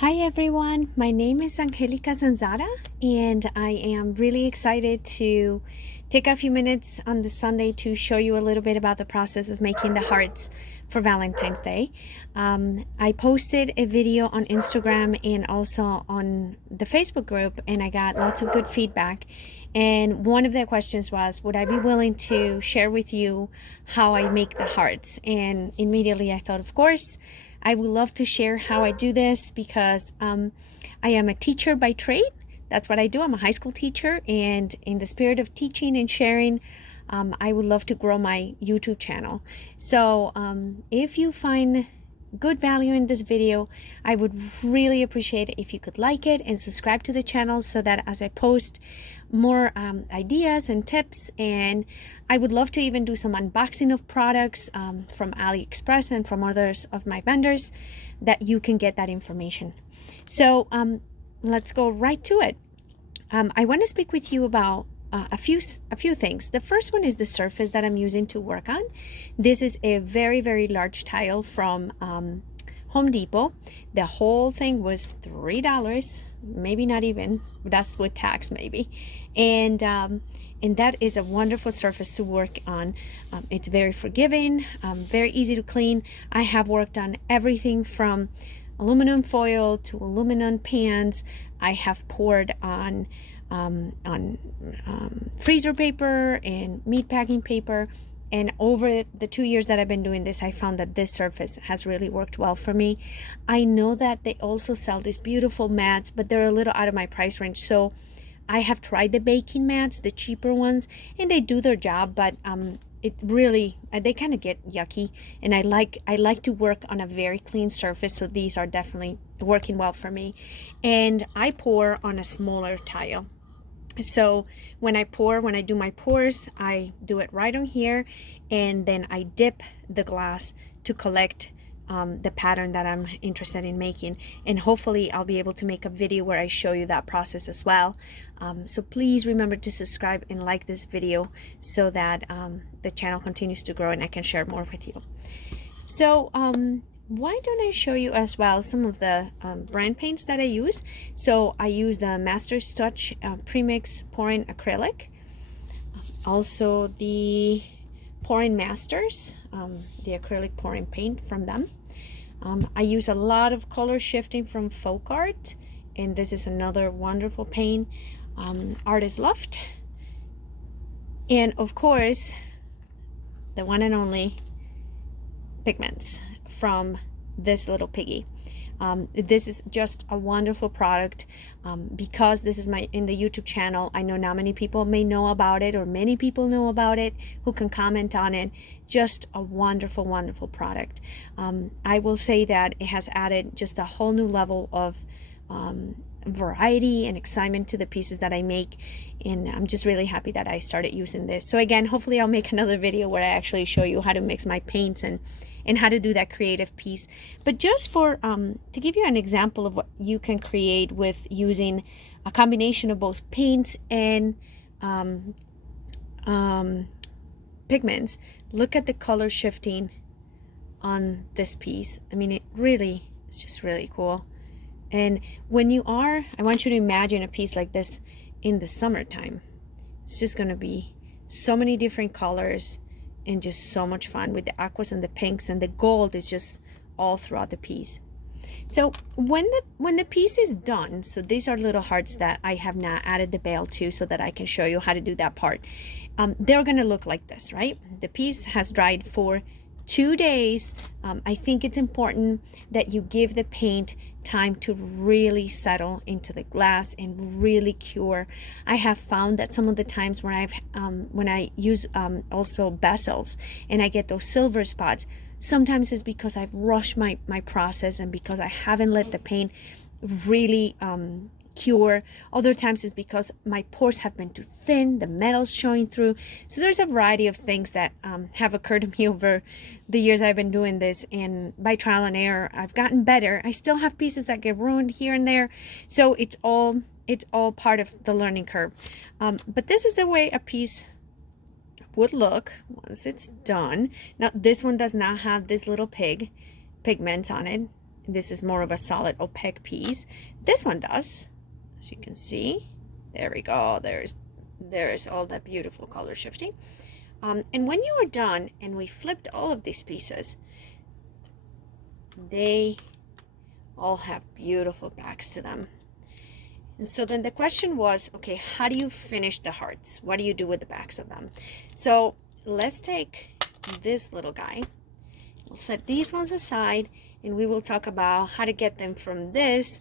Hi everyone, my name is Angelica Zanzara and I am really excited to take a few minutes on this Sunday to show you a little bit about the process of making the hearts for Valentine's Day. I posted a video on Instagram and also on the Facebook group, and I got lots of good feedback. And one of the questions was, would I be willing to share with you how I make the hearts? And immediately I thought, of course, I would love to share how I do this because I am a teacher by trade. That's what I do. I'm a high school teacher, and in the spirit of teaching and sharing, I would love to grow my YouTube channel. So if you find good value in this video, I would really appreciate it if you could like it and subscribe to the channel so that as I post more ideas and tips, and I would love to even do some unboxing of products from AliExpress and from others of my vendors, that you can get that information. So let's go right to it. I want to speak with you about a few things. The first one is the surface that I'm using to work on. This is a very, very large tile from Home Depot. The whole thing was $3, maybe not even, that's with tax maybe. And that is a wonderful surface to work on. It's very forgiving, very easy to clean. I have worked on everything from aluminum foil to aluminum pans. I have poured on freezer paper and meat packing paper. And over the 2 years that I've been doing this, I found that this surface has really worked well for me. I know that they also sell these beautiful mats, but they're a little out of my price range. So I have tried the baking mats, the cheaper ones, and they do their job, but it really, they kind of get yucky. And I like to work on a very clean surface, so these are definitely working well for me. And I pour on a smaller tile. So when I do my pours, I do it right on here, and then I dip the glass to collect the pattern that I'm interested in making. And hopefully I'll be able to make a video where I show you that process as well. So please remember to subscribe and like this video so that the channel continues to grow and I can share more with you. So why don't I show you as well some of the brand paints that I use. So I use the Master's Touch Premix Pouring Acrylic, also the Pouring Masters, the acrylic pouring paint from them. I use a lot of color shifting from Folk Art, and this is another wonderful paint. Artist Loft, and of course the one and only pigments from this little piggy. This is just a wonderful product because this is in the YouTube channel. I know not many people may know about it, or many people know about it who can comment on it. Just a wonderful, wonderful product. I will say that it has added just a whole new level of variety and excitement to the pieces that I make, and I'm just really happy that I started using this. So again, hopefully I'll make another video where I actually show you how to mix my paints and how to do that creative piece. But just for to give you an example of what you can create with using a combination of both paints and pigments, look at the color shifting on this piece. I mean, it's just really cool. And I want you to imagine a piece like this in the summertime. It's just going to be so many different colors and just so much fun with the aquas and the pinks, and the gold is just all throughout the piece. So when the piece is done, so these are little hearts that I have now added the bail to so that I can show you how to do that part. They're going to look like this, right? The piece has dried for 2 days. I think it's important that you give the paint time to really settle into the glass and really cure. I have found that some of the times when I use also bezels and I get those silver spots, sometimes it's because I've rushed my process and because I haven't let the paint really cure. Other times it's because my pores have been too thin, the metal's showing through. So there's a variety of things that have occurred to me over the years I've been doing this, and by trial and error I've gotten better. I still have pieces that get ruined here and there, so it's all part of the learning curve. But this is the way a piece would look once it's done. Now this one does not have this little pigments on it. This is more of a solid opaque piece. This one does, as you can see. There we go. There's all that beautiful color shifting. And when you are done and we flipped all of these pieces, they all have beautiful backs to them. And so then the question was, okay, how do you finish the hearts? What do you do with the backs of them? So let's take this little guy. We'll set these ones aside and we will talk about how to get them from this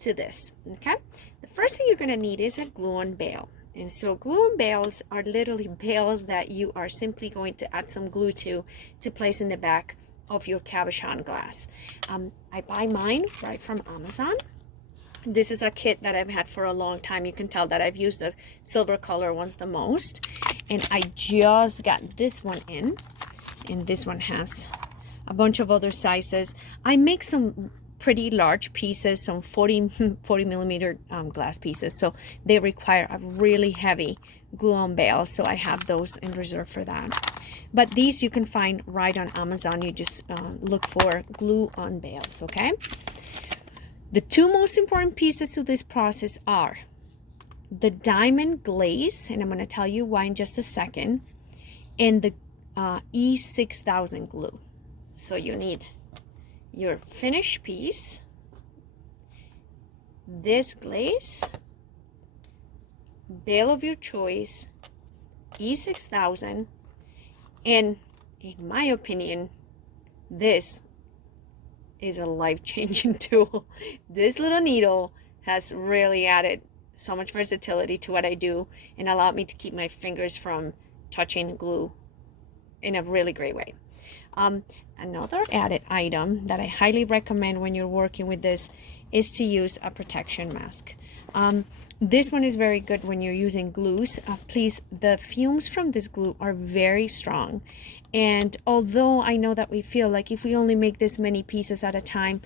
to this, okay? The first thing you're gonna need is a glue-on bail. And so glue-on bails are literally bails that you are simply going to add some glue to place in the back of your cabochon glass. I buy mine right from Amazon. This is a kit that I've had for a long time. You can tell that I've used the silver color ones the most. And I just got this one in. And this one has a bunch of other sizes. I make some pretty large pieces, some 40 millimeter glass pieces. So they require a really heavy glue-on bail. So I have those in reserve for that. But these you can find right on Amazon. You just look for glue-on bails, okay? The two most important pieces to this process are the diamond glaze, and I'm going to tell you why in just a second, and the E6000 glue. So you need your finished piece, this glaze, bail of your choice, E6000, and in my opinion, this is a life-changing tool. This little needle has really added so much versatility to what I do and allowed me to keep my fingers from touching glue in a really great way. Another added item that I highly recommend when you're working with this is to use a protection mask. This one is very good when you're using glues. Please, the fumes from this glue are very strong. And although I know that we feel like if we only make this many pieces at a time,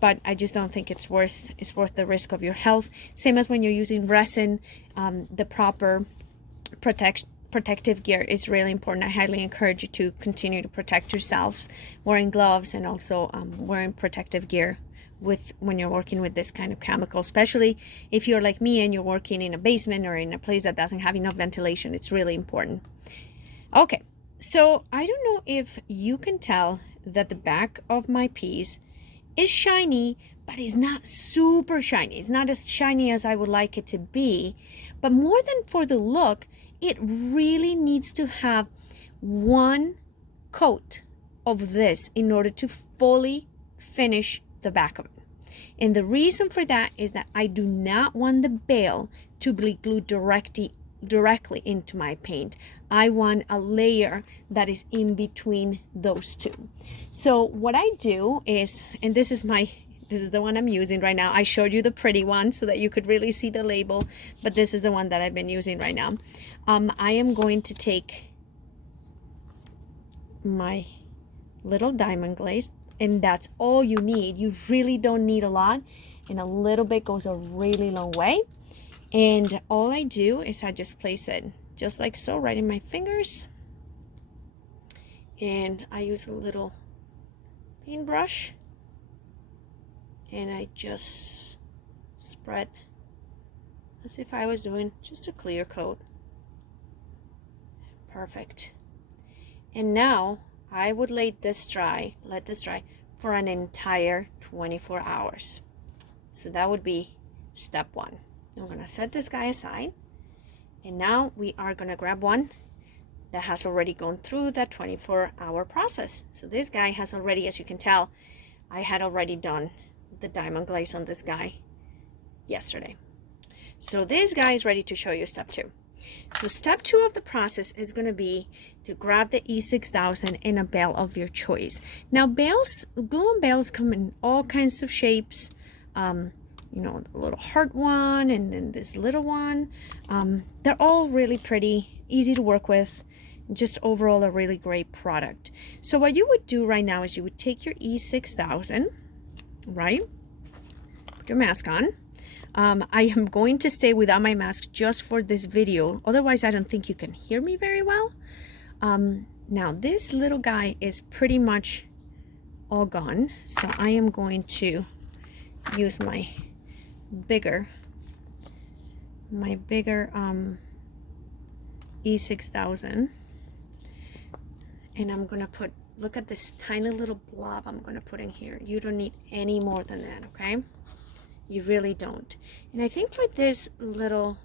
but I just don't think it's worth the risk of your health. Same as when you're using resin, the proper protective gear is really important. I highly encourage you to continue to protect yourselves, wearing gloves and also wearing protective gear when you're working with this kind of chemical, especially if you're like me and you're working in a basement or in a place that doesn't have enough ventilation. It's really important. Okay, so I don't know if you can tell that the back of my piece is shiny, but it's not super shiny. It's not as shiny as I would like it to be, but more than for the look, it really needs to have one coat of this in order to fully finish the back of it. And the reason for that is that I do not want the bail to be glued directly into my paint. I want a layer that is in between those two. So what I do is, and this is the one I'm using right now. I showed you the pretty one so that you could really see the label, but this is the one that I've been using right now. I am going to take my little diamond glaze, and that's all you need. You really don't need a lot, and a little bit goes a really long way. And all I do is I just place it just like so right in my fingers, and I use a little paintbrush and I just spread as if I was doing just a clear coat. Perfect. And now I would let this dry for an entire 24 hours. So that would be step one. I'm gonna set this guy aside, and now we are gonna grab one that has already gone through that 24-hour process. So this guy has already, as you can tell, I had already done the diamond glaze on this guy yesterday. So this guy is ready to show you step two. So step two of the process is going to be to grab the E6000 and a bail of your choice. Now bails, glue-on bails come in all kinds of shapes. You know, the little heart one and then this little one. They're all really pretty, easy to work with, just overall a really great product. So what you would do right now is you would take your E6000, right? Put your mask on. I am going to stay without my mask just for this video. Otherwise, I don't think you can hear me very well. Now, this little guy is pretty much all gone. So I am going to use my bigger E6000, and I'm gonna put, look at this tiny little blob I'm gonna put in here. You don't need any more than that, okay? You really don't. And I think for this little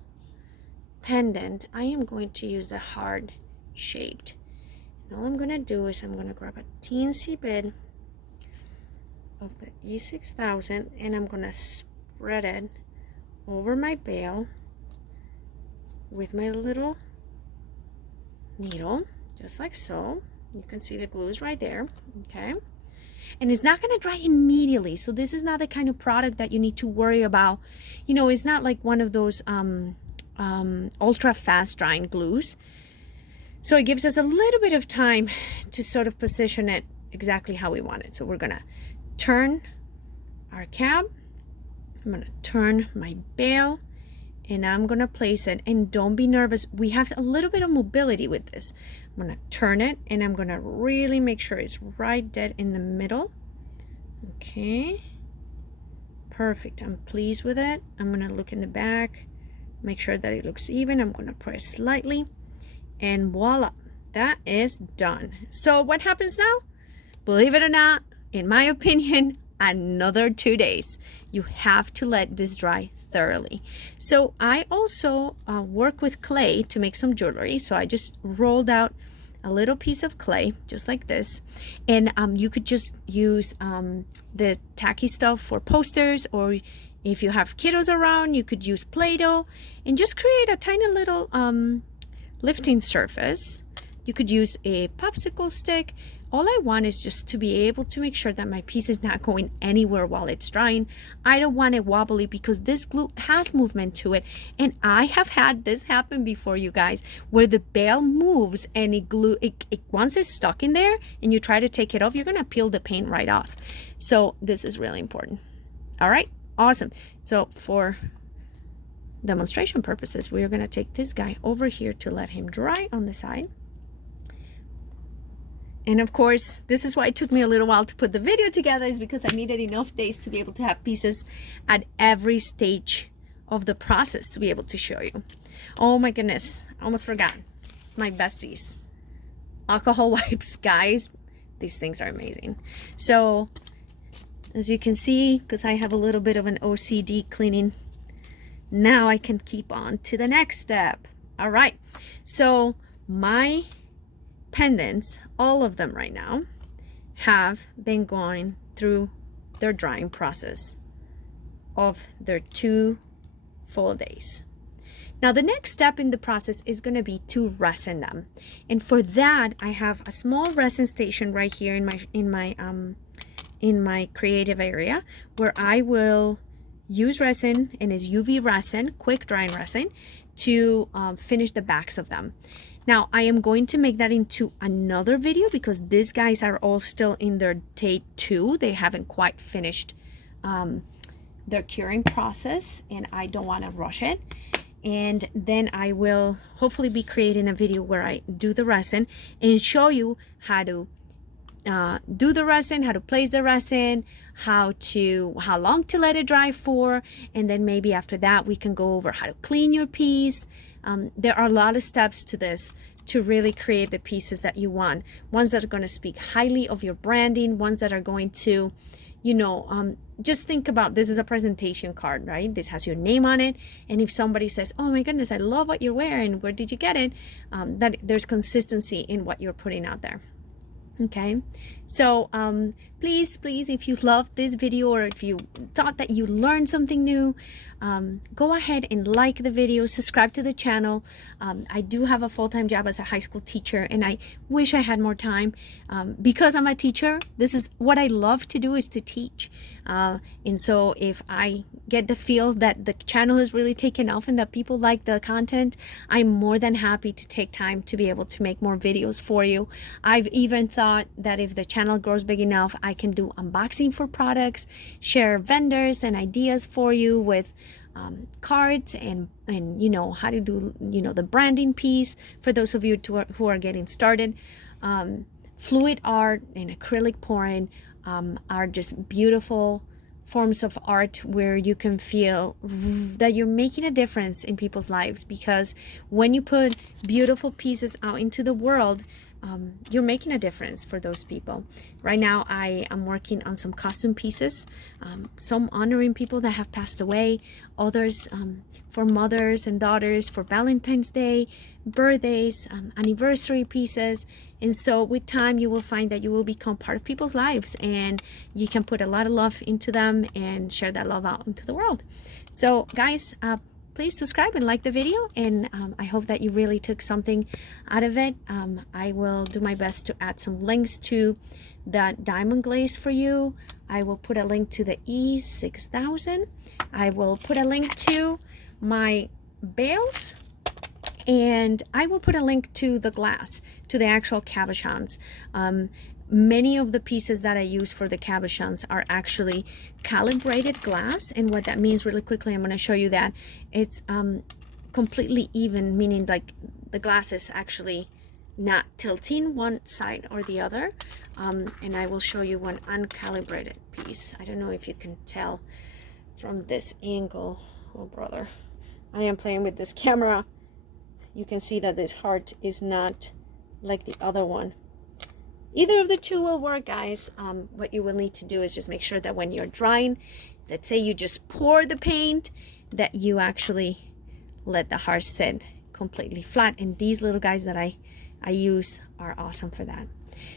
pendant, I am going to use the hard shaped. And all I'm gonna do is I'm gonna grab a teensy bit of the E6000 and I'm gonna spread it over my bail with my little needle, just like so. You can see the glue is right there, okay? And it's not going to dry immediately, so this is not the kind of product that you need to worry about. You know, it's not like one of those ultra fast drying glues, so it gives us a little bit of time to sort of position it exactly how we want it. So we're gonna turn our cap, I'm gonna turn my bail, and I'm gonna place it. And don't be nervous, we have a little bit of mobility with this. I'm gonna turn it and I'm gonna really make sure it's right dead in the middle. Okay, perfect. I'm pleased with it. I'm gonna look in the back, make sure that it looks even. I'm gonna press slightly, and voila, that is done. So what happens now? Believe it or not, in my opinion, another 2 days. You have to let this dry thoroughly. So I also work with clay to make some jewelry. So I just rolled out a little piece of clay, just like this. And you could just use the tacky stuff for posters, or if you have kiddos around, you could use Play-Doh and just create a tiny little lifting surface. You could use a popsicle stick. All I want is just to be able to make sure that my piece is not going anywhere while it's drying. I don't want it wobbly because this glue has movement to it. And I have had this happen before, you guys, where the bail moves and once it's stuck in there and you try to take it off, you're gonna peel the paint right off. So this is really important. All right, awesome. So for demonstration purposes, we are gonna take this guy over here to let him dry on the side. And of course, this is why it took me a little while to put the video together, is because I needed enough days to be able to have pieces at every stage of the process to be able to show you. Oh my goodness, I almost forgot. My besties. Alcohol wipes, guys. These things are amazing. So, as you can see, because I have a little bit of an OCD cleaning, now I can keep on to the next step. All right, so my pendants, all of them right now, have been going through their drying process of their 2 full days. Now the next step in the process is going to be to resin them, and for that I have a small resin station right here in my creative area, where I will use resin, and is UV resin, quick drying resin, to finish the backs of them. Now I am going to make that into another video because these guys are all still in their day 2. They haven't quite finished their curing process, and I don't want to rush it. And then I will hopefully be creating a video where I do the resin and show you how to do the resin, how to place the resin, how long to let it dry for, and then maybe after that we can go over how to clean your piece. There are a lot of steps to this to really create the pieces that you want. Ones that are going to speak highly of your branding, ones that are going to, you know, just think about, this is a presentation card, right? This has your name on it. And if somebody says, oh my goodness, I love what you're wearing, where did you get it? That there's consistency in what you're putting out there. Okay, so please, if you loved this video, or if you thought that you learned something new, go ahead and like the video, subscribe to the channel. I do have a full-time job as a high school teacher, and I wish I had more time. Because I'm a teacher, this is what I love to do, is to teach. And so if I get the feel that the channel is really taken off and that people like the content, I'm more than happy to take time to be able to make more videos for you. I've even thought that if the channel grows big enough, I can do unboxing for products, share vendors and ideas for you with cards, and you know, how to do, you know, the branding piece for those of you who are getting started. Fluid art and acrylic pouring, are just beautiful forms of art where you can feel that you're making a difference in people's lives, because when you put beautiful pieces out into the world, you're making a difference for those people. Right now I am working on some custom pieces, some honoring people that have passed away, others for mothers and daughters, for Valentine's Day, birthdays, anniversary pieces. And so with time you will find that you will become part of people's lives, and you can put a lot of love into them and share that love out into the world. So guys, please subscribe and like the video, and I hope that you really took something out of it. I will do my best to add some links to the diamond glaze for you. I will put a link to the E6000. I will put a link to my bales, and I will put a link to the glass, to the actual cabochons. Many of the pieces that I use for the cabochons are actually calibrated glass, and what that means, really quickly, I'm going to show you that it's completely even, meaning like the glass is actually not tilting one side or the other. And I will show you one uncalibrated piece. I don't know if you can tell from this angle. Oh brother, I am playing with this camera. You can see that this heart is not like the other one. Either of the two will work, guys. What you will need to do is just make sure that when you're drying, let's say you just pour the paint, that you actually let the heart sit completely flat. And these little guys that I use are awesome for that.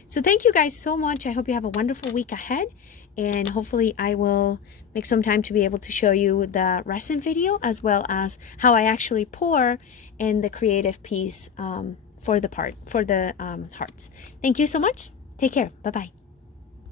So thank you guys so much. I hope you have a wonderful week ahead, and hopefully I will make some time to be able to show you the resin video, as well as how I actually pour and the creative piece for the hearts. Thank you so much. Take care. Bye-bye.